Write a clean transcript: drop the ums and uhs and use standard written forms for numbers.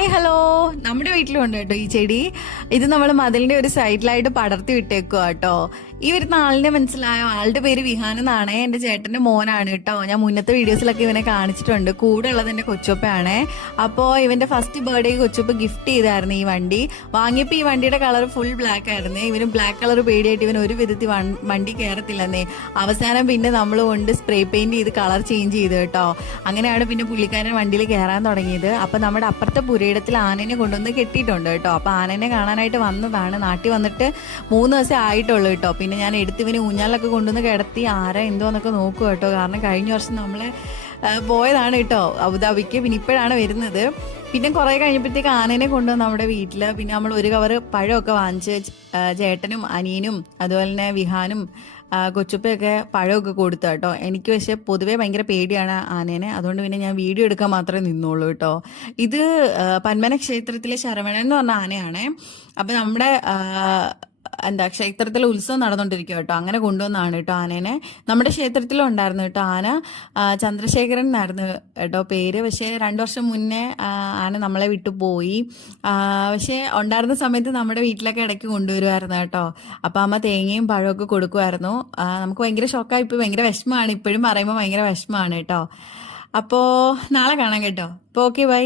Hi hello, നമ്മുടെ വീട്ടിലും ഉണ്ട് കേട്ടോ ഈ ചെടി. ഇത് നമ്മൾ മതിലിന്റെ ഒരു സൈഡിലായിട്ട് പടർത്തി വിട്ടേക്കുക കേട്ടോ. ഈ വരുന്ന ആളിനെ മനസ്സിലായോ? ആളുടെ പേര് വിഹാൻ എന്നാണ്. എന്റെ ചേട്ടന്റെ മോനാണ് കേട്ടോ. ഞാൻ മുന്നത്തെ വീഡിയോസിലൊക്കെ ഇവനെ കാണിച്ചിട്ടുണ്ട്. കൂടെ ഉള്ളത് എന്റെ കൊച്ചുപ്പയാണേ. അപ്പോൾ ഇവന്റെ ഫസ്റ്റ് ബർത്ത്ഡേ കൊച്ചുപ്പ ഗിഫ്റ്റ് ചെയ്തായിരുന്നു ഈ വണ്ടി. വാങ്ങിയപ്പോൾ ഈ വണ്ടിയുടെ കളർ ഫുൾ ബ്ലാക്ക് ആയിരുന്നേ. ഇവന് ബ്ലാക്ക് കളർ പേടിയായിട്ട് ഇവൻ ഒരു വിധത്തിൽ വണ്ടി കയറത്തില്ലെന്നേ. അവസാനം പിന്നെ നമ്മൾ കൊണ്ട് സ്പ്രേ പെയിന്റ് ചെയ്ത് കളർ ചേഞ്ച് ചെയ്ത് കേട്ടോ. അങ്ങനെയാണ് പിന്നെ പുള്ളിക്കാരൻ വണ്ടിയിൽ കയറാൻ തുടങ്ങിയത്. അപ്പൊ നമ്മുടെ അപ്പുറത്തെ പുരയിടത്തിൽ ആനനെ കൊണ്ടുവന്ന് കെട്ടിയിട്ടുണ്ട് കേട്ടോ. അപ്പൊ ആനനെ കാണാനായിട്ട് വന്നതാണ്. നാട്ടിൽ വന്നിട്ട് 3 ദിവസം ആയിട്ടുള്ളൂ കേട്ടോ. പിന്നെ ഞാൻ എടുത്ത് ഇവന് ഊഞ്ഞാലൊക്കെ കൊണ്ടുവന്ന് കിടത്തി ആരാ എന്തോന്നൊക്കെ നോക്കുക കേട്ടോ. കാരണം കഴിഞ്ഞ വർഷം നമ്മളെ പോയതാണ് കേട്ടോ അബുദാബിക്ക്. പിന്നെ ഇപ്പോഴാണ് വരുന്നത്. പിന്നെ കുറെ കഴിഞ്ഞപ്പോഴത്തേക്ക് ആനനെ കൊണ്ടുവന്ന് നമ്മുടെ വീട്ടിൽ. പിന്നെ നമ്മൾ ഒരു കവർ പഴമൊക്കെ വാങ്ങിച്ച് ചേട്ടനും അനിയനും അതുപോലെ തന്നെ വിഹാനും കൊച്ചുപ്പയൊക്കെ പഴമൊക്കെ കൊടുത്തു കേട്ടോ. എനിക്ക് പക്ഷെ പൊതുവേ ഭയങ്കര പേടിയാണ് ആനേനെ. അതുകൊണ്ട് പിന്നെ ഞാൻ വീഡിയോ എടുക്കാൻ മാത്രമേ നിന്നുള്ളൂ കേട്ടോ. ഇത് പന്മന ക്ഷേത്രത്തിലെ ശരവണൻ എന്ന് പറഞ്ഞ ആനയാണേ. അപ്പം നമ്മുടെ ക്ഷേത്രത്തിലെ ഉത്സവം നടന്നുകൊണ്ടിരിക്കുക കേട്ടോ. അങ്ങനെ കൊണ്ടുവന്നാണ് കേട്ടോ ആനേനെ. നമ്മുടെ ക്ഷേത്രത്തിലും ഉണ്ടായിരുന്നു കേട്ടോ ആന. ചന്ദ്രശേഖരൻ എന്നായിരുന്നു കേട്ടോ പേര്. പക്ഷേ 2 വർഷം മുന്നേ ആന നമ്മളെ വിട്ടു പോയി. പക്ഷേ ഉണ്ടായിരുന്ന സമയത്ത് നമ്മുടെ വീട്ടിലൊക്കെ ഇടയ്ക്ക് കൊണ്ടുവരുമായിരുന്നു കേട്ടോ. അപ്പം അമ്മ തേങ്ങയും പഴമൊക്കെ കൊടുക്കുമായിരുന്നു. നമുക്ക് ഭയങ്കര ഷോക്കായി. ഇപ്പോൾ ഭയങ്കര വിഷമമാണ്. ഇപ്പോഴും പറയുമ്പോൾ ഭയങ്കര വിഷമമാണ് കേട്ടോ. അപ്പോൾ നാളെ കാണാം കേട്ടോ. അപ്പോൾ ഓക്കെ, ബൈ.